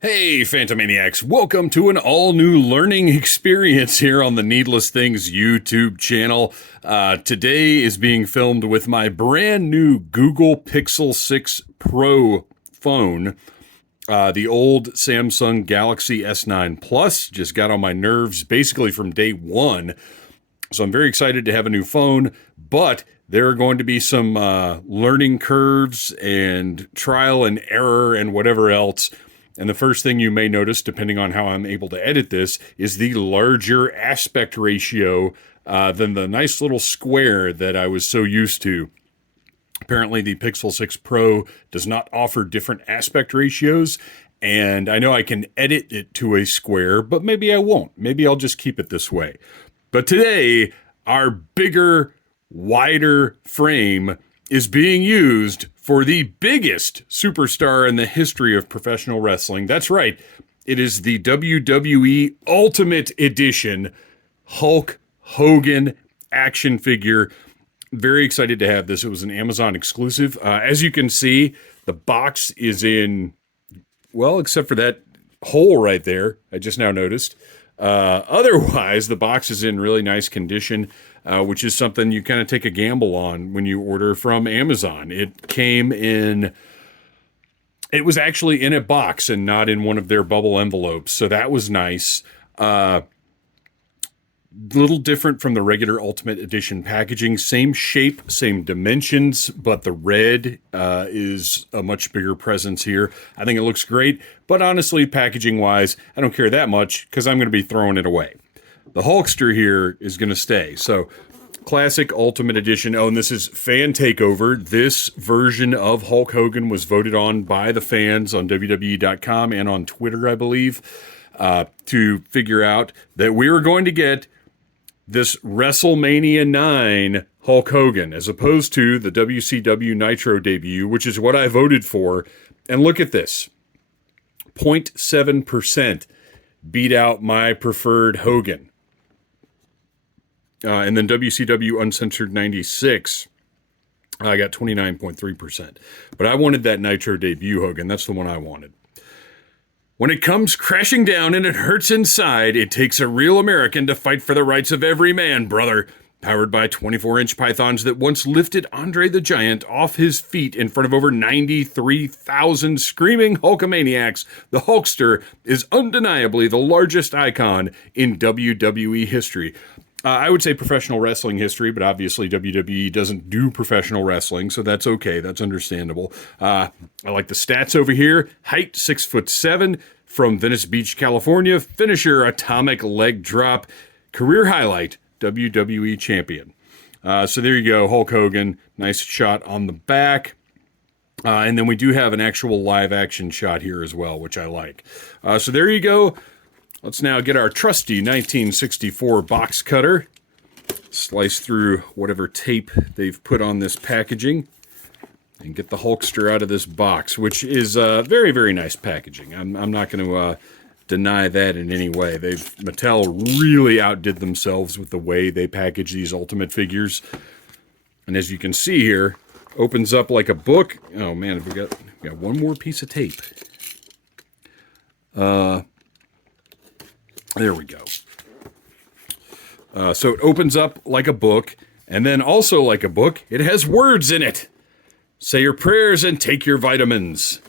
Hey, Phantomaniacs, welcome to an all-new learning experience here on the Needless Things YouTube channel. Today is being filmed with my brand new Google Pixel 6 Pro phone. The old Samsung Galaxy S9 Plus just got on my nerves basically from day one. So I'm very excited to have a new phone, but there are going to be some learning curves and trial and error and whatever else. And the first thing you may notice, depending on how I'm able to edit this, is the larger aspect ratio than the nice little square that I was so used to. Apparently, the Pixel 6 Pro does not offer different aspect ratios, and I know I can edit it to a square, but maybe I won't. Maybe I'll just keep it this way. But today, our bigger, wider frame is being used for the biggest superstar in the history of professional wrestling. That's right. It is the WWE Ultimate Edition Hulk Hogan action figure. Very excited to have this. It was an Amazon exclusive. As you can see, the box is in, well, except for that hole right there, I just now noticed. Otherwise, the box is in really nice condition, which is something you kind of take a gamble on when you order from Amazon. It was actually in a box and not in one of their bubble envelopes, so that was nice. Little different from the regular Ultimate Edition packaging. Same shape, same dimensions, but the red is a much bigger presence here. I think it looks great, but honestly, packaging-wise, I don't care that much because I'm going to be throwing it away. The Hulkster here is going to stay. So, classic Ultimate Edition. Oh, and this is Fan Takeover. This version of Hulk Hogan was voted on by the fans on WWE.com and on Twitter, I believe, to figure out that we were going to get this WrestleMania 9 Hulk Hogan, as opposed to the WCW Nitro debut, which is what I voted for. And look at this. 0.7% beat out my preferred Hogan. And then WCW Uncensored 96, I got 29.3%. But I wanted that Nitro debut Hogan. That's the one I wanted. When it comes crashing down and it hurts inside, it takes a real American to fight for the rights of every man, brother. Powered by 24-inch pythons that once lifted Andre the Giant off his feet in front of over 93,000 screaming Hulkamaniacs, the Hulkster is undeniably the largest icon in WWE history. I would say professional wrestling history, but obviously WWE doesn't do professional wrestling, so that's okay. That's understandable. I like the stats over here. Height, 6'7", from Venice Beach, California. Finisher, atomic leg drop. Career highlight, WWE champion. So there you go, Hulk Hogan. Nice shot on the back. And then we do have an actual live action shot here as well, which I like. So there you go. Let's now get our trusty 1964 box cutter, slice through whatever tape they've put on this packaging, and get the Hulkster out of this box, which is very, very nice packaging. I'm not going to deny that in any way. Mattel really outdid themselves with the way they package these Ultimate figures. And as you can see here, opens up like a book. Oh man, we got one more piece of tape. There we go. So it opens up like a book, and then also like a book, it has words in it. Say your prayers and take your vitamins.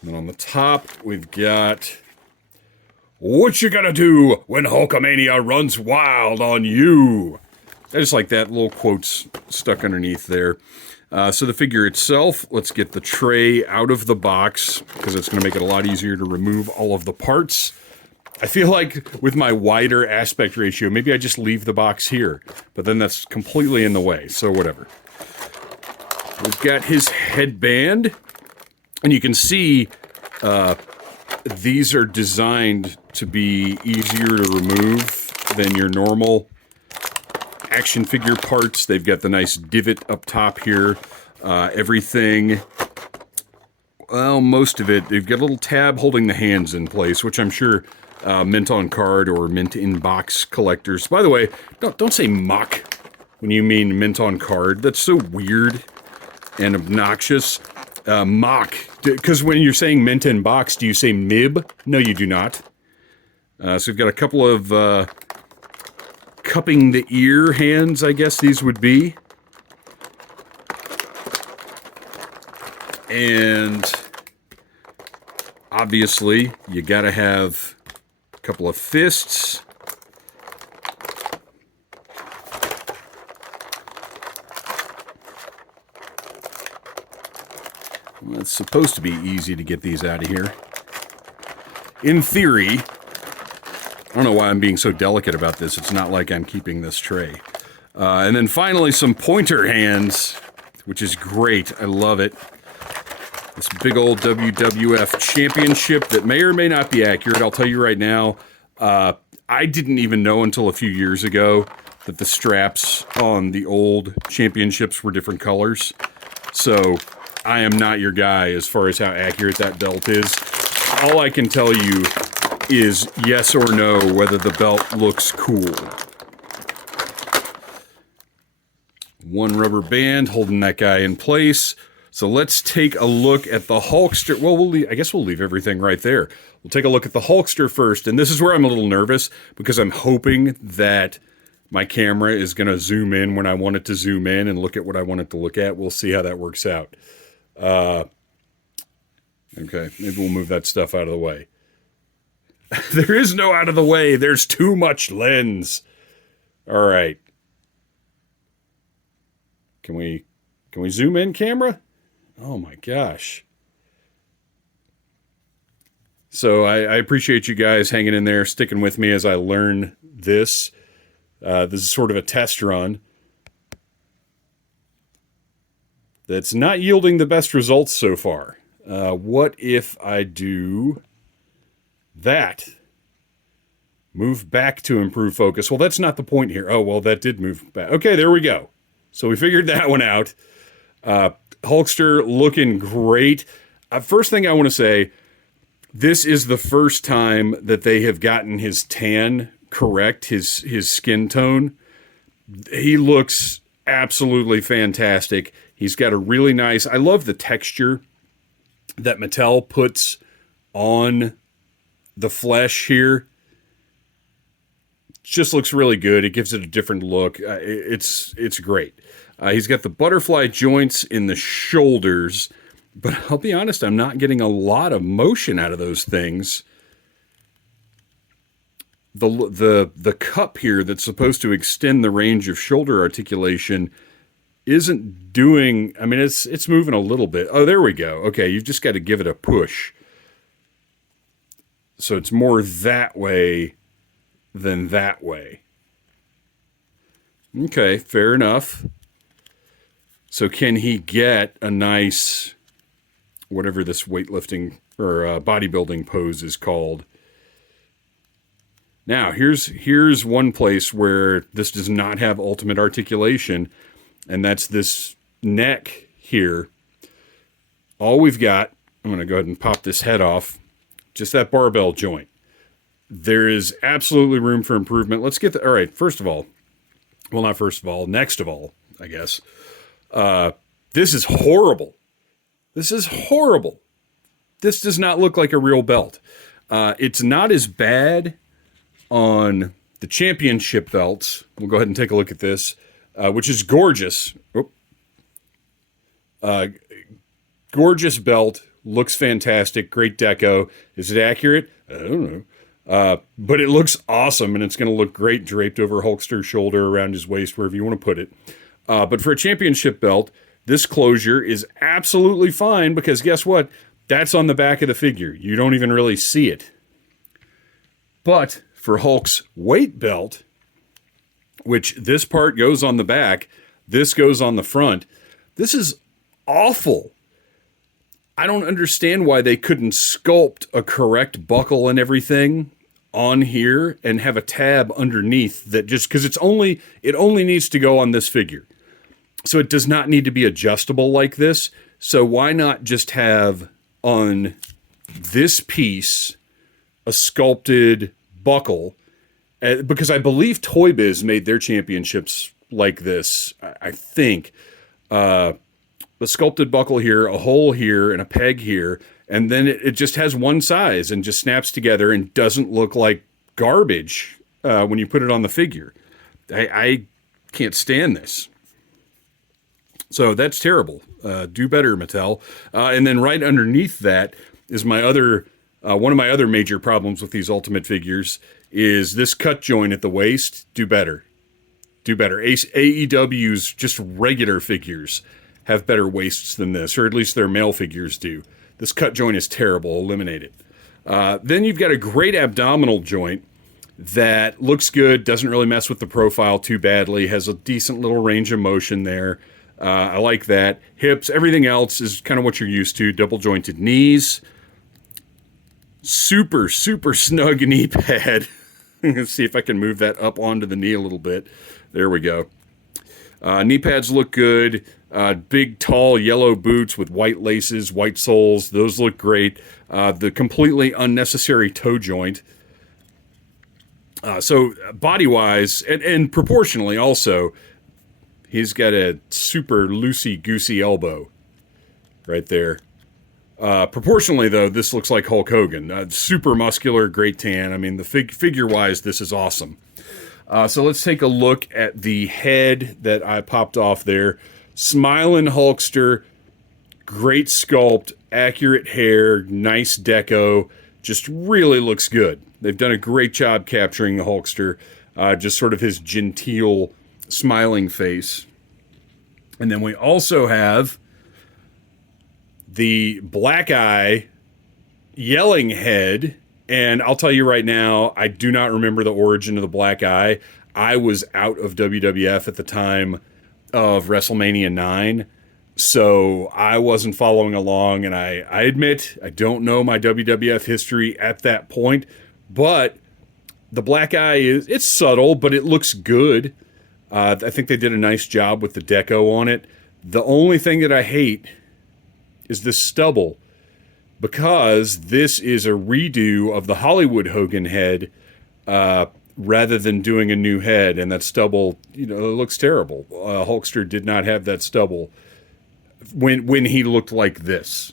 And then on the top, we've got, what you gonna do when Hulkamania runs wild on you? I just like that little quotes stuck underneath there. So the figure itself, let's get the tray out of the box, because it's going to make it a lot easier to remove all of the parts. I feel like with my wider aspect ratio, maybe I just leave the box here, but then that's completely in the way, so whatever. We've got his headband, and you can see these are designed to be easier to remove than your normal action figure parts. They've got the nice divot up top here. Everything, well, most of it, they've got a little tab holding the hands in place, which I'm sure mint on card or mint in box collectors. By the way, don't say mock when you mean mint on card. That's so weird and obnoxious. Mock. Because when you're saying mint in box, do you say mib? No, you do not. So we've got a couple of cupping the ear hands, I guess these would be. And obviously, you gotta have a couple of fists. Well, it's supposed to be easy to get these out of here. In theory, I don't know why I'm being so delicate about this. It's not like I'm keeping this tray. And then finally, some pointer hands, which is great. I love it. This big old WWF championship that may or may not be accurate. I'll tell you right now, I didn't even know until a few years ago that the straps on the old championships were different colors. So I am not your guy as far as how accurate that belt is. All I can tell you is yes or no whether the belt looks cool. One rubber band holding that guy in place. So let's take a look at the Hulkster. Well, I guess we'll leave everything right there. We'll take a look at the Hulkster first, and this is where I'm a little nervous because I'm hoping that my camera is going to zoom in when I want it to zoom in and look at what I want it to look at. We'll see how that works out. Okay, maybe we'll move that stuff out of the way. There is no out of the way. There's too much lens. All right. Can we zoom in, camera? Oh my gosh. So I appreciate you guys hanging in there, sticking with me as I learn this. This is sort of a test run that's not yielding the best results so far. What if I do that? Move back to improve focus. Well, that's not the point here. Oh, well, that did move back. Okay, there we go. So we figured that one out. Hulkster looking great. First thing I want to say, this is the first time that they have gotten his tan correct, his skin tone. He looks absolutely fantastic. He's got a really nice, I love the texture that Mattel puts on the flesh here. Just looks really good. It gives it a different look. It's great. He's got the butterfly joints in the shoulders, but I'll be honest, I'm not getting a lot of motion out of those things. The cup here that's supposed to extend the range of shoulder articulation isn't doing, I mean, it's moving a little bit. Oh, there we go. Okay, you've just got to give it a push. So it's more that way than that way. Okay, fair enough. So can he get a nice, whatever this weightlifting or bodybuilding pose is called? Now, here's one place where this does not have ultimate articulation, and that's this neck here. All we've got, I'm going to go ahead and pop this head off, just that barbell joint. There is absolutely room for improvement. Let's get all right, first of all, well, not first of all, next of all, I guess. This is horrible. This is horrible. This does not look like a real belt. It's not as bad on the championship belts. We'll go ahead and take a look at this, which is gorgeous. Gorgeous belt. Looks fantastic. Great deco. Is it accurate? I don't know. But it looks awesome, and it's going to look great draped over Hulkster's shoulder, around his waist, wherever you want to put it. But for a championship belt, this closure is absolutely fine because guess what? That's on the back of the figure. You don't even really see it. But for Hulk's weight belt, which this part goes on the back, this goes on the front, this is awful. I don't understand why they couldn't sculpt a correct buckle and everything on here and have a tab underneath that just, because it only needs to go on this figure. So it does not need to be adjustable like this. So why not just have on this piece a sculpted buckle? Because I believe Toy Biz made their championships like this, I think. Let's a sculpted buckle here, a hole here, and a peg here, and then it just has one size and just snaps together and doesn't look like garbage when you put it on the figure. I can't stand this. So that's terrible. Do better, Mattel. And then right underneath that is my other one of my other major problems with these Ultimate figures is this cut joint at the waist. Do better. Do better. AEW's just regular figures have better waists than this, or at least their male figures do. This cut joint is terrible. Eliminate it. Then you've got a great abdominal joint that looks good, doesn't really mess with the profile too badly, has a decent little range of motion there. I like that. Hips, everything else is kind of what you're used to. Double jointed knees. Super, super snug knee pad. Let's see if I can move that up onto the knee a little bit. There we go. Knee pads look good. Big, tall, yellow boots with white laces, white soles. Those look great. The completely unnecessary toe joint. So body-wise, and proportionally also, he's got a super loosey-goosey elbow right there. Proportionally, though, this looks like Hulk Hogan. Super muscular, great tan. I mean, the figure-wise, this is awesome. So let's take a look at the head that I popped off there. Smiling Hulkster, great sculpt, accurate hair, nice deco, just really looks good. They've done a great job capturing the Hulkster, just sort of his genteel, smiling face. And then we also have the black eye yelling head. And I'll tell you right now, I do not remember the origin of the black eye. I was out of WWF at the time of WrestleMania 9, so I wasn't following along. And I admit, I don't know my WWF history at that point, but the black eye it's subtle, but it looks good. I think they did a nice job with the deco on it. The only thing that I hate is this stubble, because this is a redo of the Hollywood Hogan head rather than doing a new head. And that stubble, it looks terrible. Hulkster did not have that stubble when he looked like this.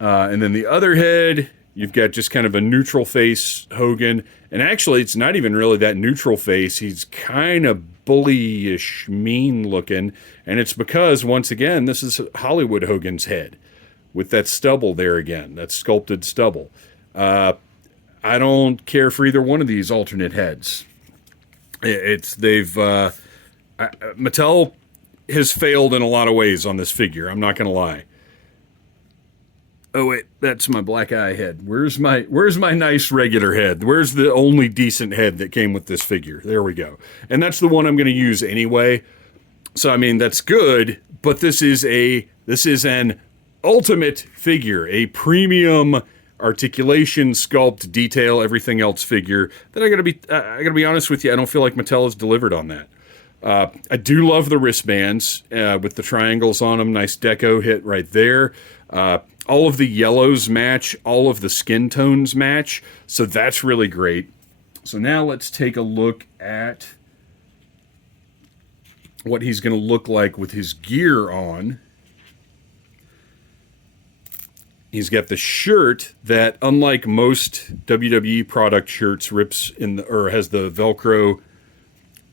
And then the other head, you've got just kind of a neutral face Hogan. And actually, it's not even really that neutral face. He's kind of bullyish, mean looking. And it's because, once again, this is Hollywood Hogan's head with that stubble there again, that sculpted stubble. I don't care for either one of these alternate heads. Mattel has failed in a lot of ways on this figure. I'm not going to lie. Oh wait, that's my black eye head. Where's my nice regular head? Where's the only decent head that came with this figure? There we go. And that's the one I'm going to use anyway. So I mean, that's good, but this is an ultimate figure, a premium articulation, sculpt, detail, everything else figure that I gotta be honest with you, I don't feel like Mattel has delivered on that. I do love the wristbands with the triangles on them. Nice deco hit right there. All of the yellows match, all of the skin tones match, so that's really great. So now let's take a look at what he's going to look like with his gear on. He's got the shirt that, unlike most WWE product shirts, rips has the Velcro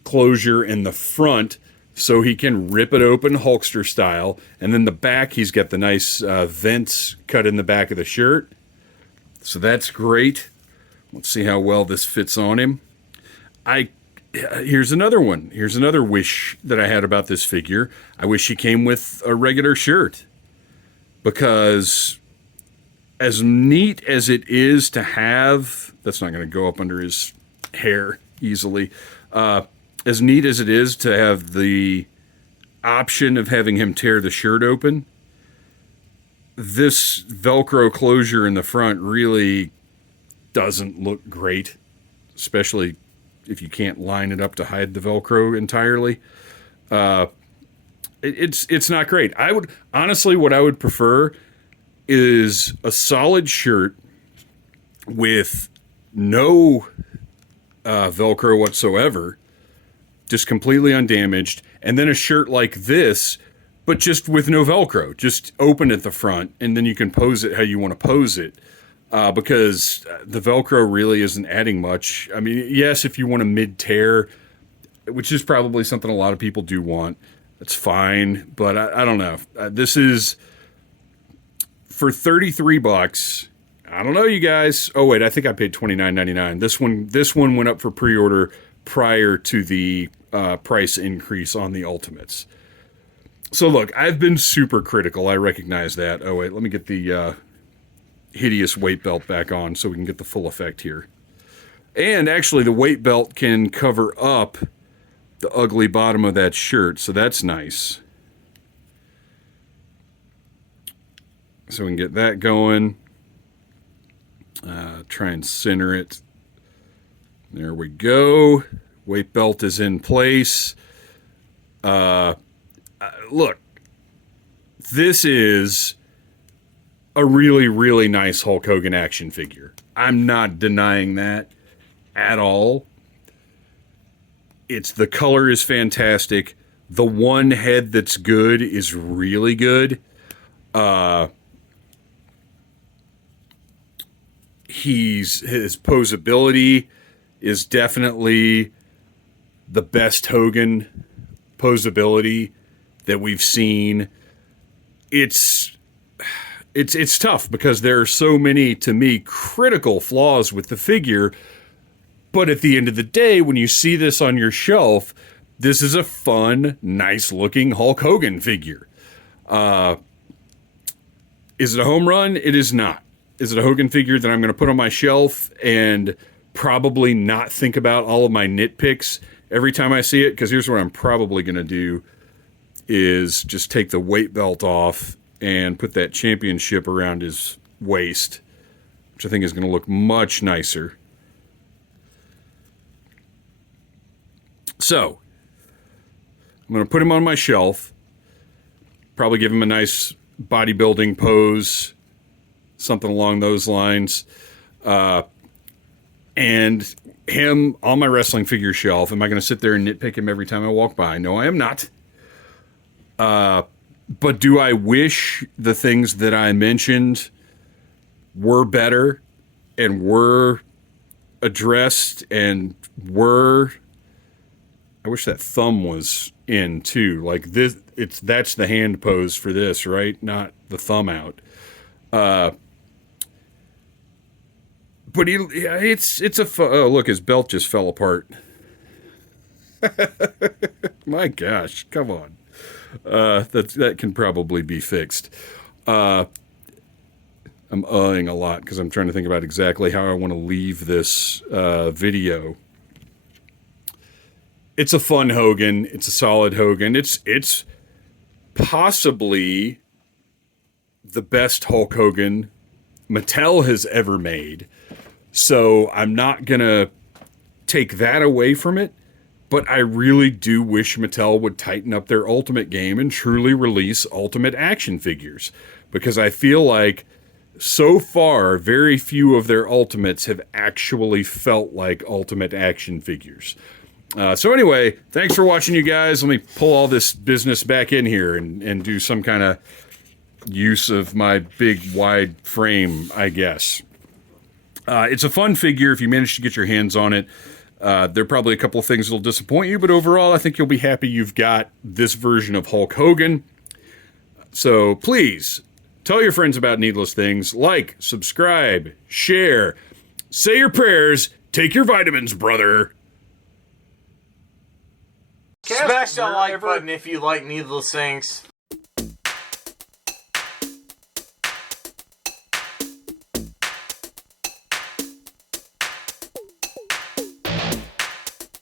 closure in the front, so he can rip it open Hulkster style. And then the back, he's got the nice vents cut in the back of the shirt. So that's great. Let's see how well this fits on him. Here's another one. Here's another wish that I had about this figure. I wish he came with a regular shirt, because as neat as it is to have, that's not going to go up under his hair easily. As neat as it is to have the option of having him tear the shirt open, this Velcro closure in the front really doesn't look great, especially if you can't line it up to hide the Velcro entirely. It's not great. Honestly, what I would prefer is a solid shirt with no Velcro whatsoever, just completely undamaged, and then a shirt like this but just with no Velcro. Just open at the front, and then you can pose it how you want to pose it. Because the Velcro really isn't adding much. I mean, yes, if you want a mid-tear, which is probably something a lot of people do want, that's fine. But I don't know. This is for $33. I don't know, you guys. Oh wait, I think I paid $29.99. This one went up for pre-order prior to the price increase on the Ultimates. So look, I've been super critical. I recognize that. Oh wait, let me get the hideous weight belt back on so we can get the full effect here. And actually the weight belt can cover up the ugly bottom of that shirt, so that's nice. So we can get that going. Try and center it. There we go. Weight belt is in place. Look, this is a really, really nice Hulk Hogan action figure. I'm not denying that at all. The color is fantastic. The one head that's good is really good. His posability is definitely the best Hogan posability that we've seen. It's tough because there are so many, to me, critical flaws with the figure. But at the end of the day, when you see this on your shelf, this is a fun, nice-looking Hulk Hogan figure. Is it a home run? It is not. Is it a Hogan figure that I'm going to put on my shelf and probably not think about all of my nitpicks every time I see it? Because here's what I'm probably going to do is just take the weight belt off and put that championship around his waist, which I think is going to look much nicer. So, I'm going to put him on my shelf, probably give him a nice bodybuilding pose, something along those lines, and him on my wrestling figure shelf. Am I going to sit there and nitpick him every time I walk by? No, I am not. But do I wish the things that I mentioned were better and were addressed and were... I wish that thumb was in too. Like this, that's the hand pose for this, right? Not the thumb out. But oh, look, his belt just fell apart. My gosh, come on. That can probably be fixed. I'm a lot because I'm trying to think about exactly how I want to leave this video. It's a fun Hogan. It's a solid Hogan. It's possibly the best Hulk Hogan Mattel has ever made. So I'm not going to take that away from it. But I really do wish Mattel would tighten up their Ultimate game and truly release Ultimate action figures. Because I feel like so far, very few of their Ultimates have actually felt like Ultimate action figures. So anyway, thanks for watching, you guys. Let me pull all this business back in here and do some kind of use of my big, wide frame, I guess. It's a fun figure if you manage to get your hands on it. There are probably a couple of things that'll disappoint you, but overall, I think you'll be happy you've got this version of Hulk Hogan. So please, tell your friends about Needless Things. Like, subscribe, share, say your prayers, take your vitamins, brother. Smash that like button if you like Needless Things.